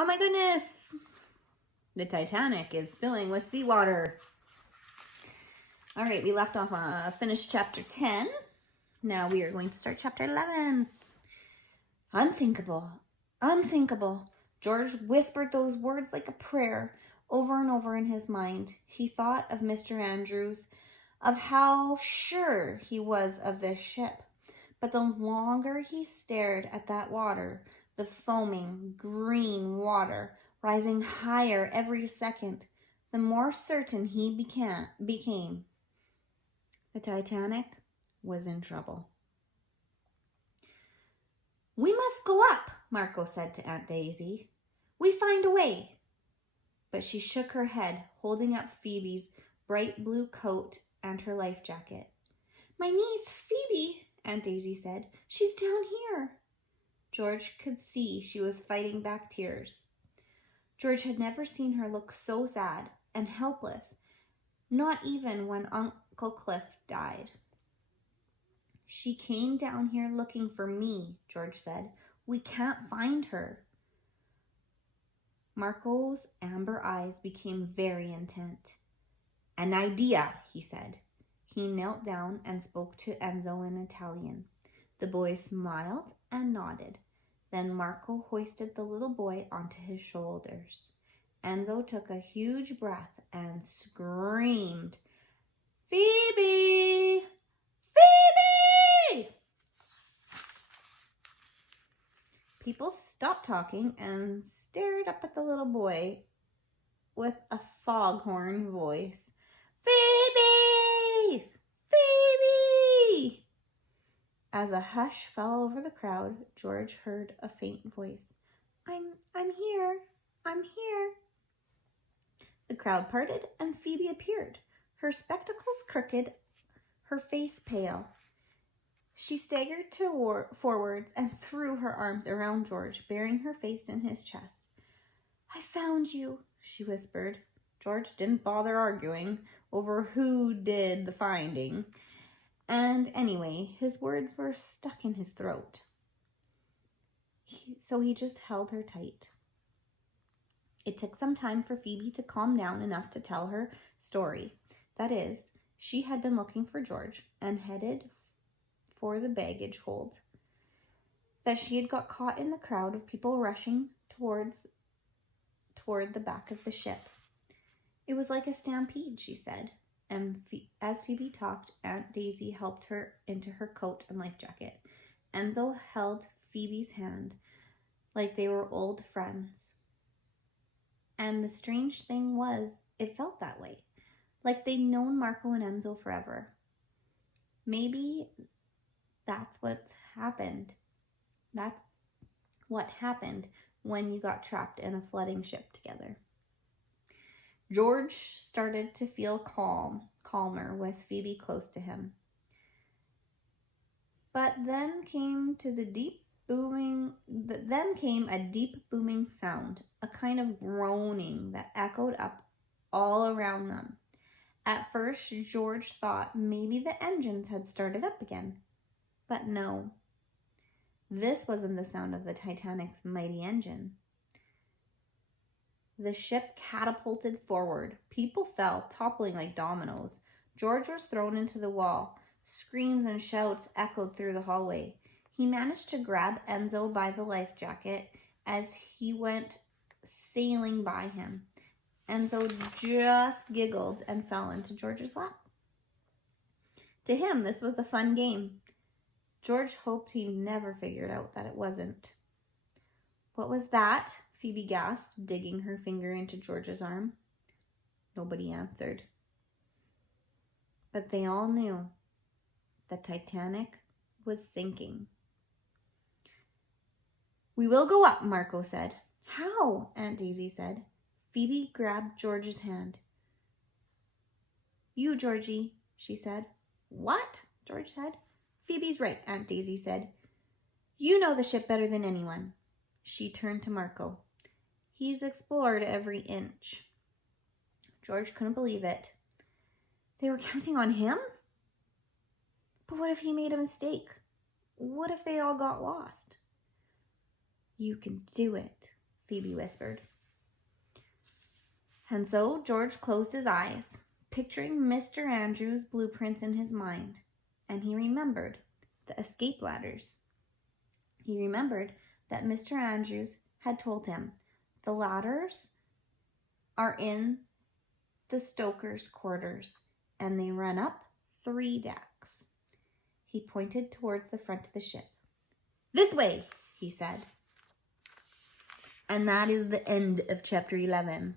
Oh my goodness! The Titanic is filling with seawater. All right, we left off on finished chapter 10. Now we are going to start chapter 11. Unsinkable, unsinkable. George whispered those words like a prayer over and over in his mind. He thought of Mr. Andrews, of how sure he was of this ship. But the longer he stared at that water, the foaming green water rising higher every second, the more certain he became. The Titanic was in trouble. "We must go up," Marco said to Aunt Daisy. "We find a way." But she shook her head, holding up Phoebe's bright blue coat and her life jacket. "My niece, Phoebe," Aunt Daisy said. "She's down here." George could see she was fighting back tears. George had never seen her look so sad and helpless, not even when Uncle Cliff died. "She came down here looking for me," George said. "We can't find her." Marco's amber eyes became very intent. "An idea," he said. He knelt down and spoke to Enzo in Italian. The boy smiled and nodded. Then Marco hoisted the little boy onto his shoulders. Enzo took a huge breath and screamed, "Phoebe! Phoebe!" People stopped talking and stared up at the little boy with a foghorn voice. "Phoebe! Phoebe!" As a hush fell over the crowd, George heard a faint voice. I'm here. I'm here." The crowd parted and Phoebe appeared, her spectacles crooked, her face pale. She staggered forwards and threw her arms around George, burying her face in his chest. "I found you," she whispered. George didn't bother arguing over who did the finding. And anyway, his words were stuck in his throat. So he just held her tight. It took some time for Phoebe to calm down enough to tell her story. That is, she had been looking for George and headed for the baggage hold. That she had got caught in the crowd of people rushing toward the back of the ship. It was like a stampede, she said. And as Phoebe talked, Aunt Daisy helped her into her coat and life jacket. Enzo held Phoebe's hand like they were old friends. And the strange thing was, it felt that way, like they'd known Marco and Enzo forever. Maybe that's what happened. That's what happened when you got trapped in a flooding ship together. George started to feel calmer with Phoebe close to him. But then came a deep booming sound, a kind of groaning that echoed up all around them. At first, George thought maybe the engines had started up again. But no, this wasn't the sound of the Titanic's mighty engine. The ship catapulted forward. People fell, toppling like dominoes. George was thrown into the wall. Screams and shouts echoed through the hallway. He managed to grab Enzo by the life jacket as he went sailing by him. Enzo just giggled and fell into George's lap. To him, this was a fun game. George hoped he never figured out that it wasn't. "What was that?" Phoebe gasped, digging her finger into George's arm. Nobody answered. But they all knew the Titanic was sinking. "We will go up," Marco said. "How?" Aunt Daisy said. Phoebe grabbed George's hand. "You, Georgie," she said. "What?" George said. "Phoebe's right," Aunt Daisy said. "You know the ship better than anyone." She turned to Marco. "He's explored every inch." George couldn't believe it. They were counting on him? But what if he made a mistake? What if they all got lost? "You can do it," Phoebe whispered. And so George closed his eyes, picturing Mr. Andrews' blueprints in his mind, and he remembered the escape ladders. He remembered that Mr. Andrews had told him the ladders are in the stoker's quarters, and they run up 3 decks. He pointed towards the front of the ship. This way, he said. And that is the end of chapter 11.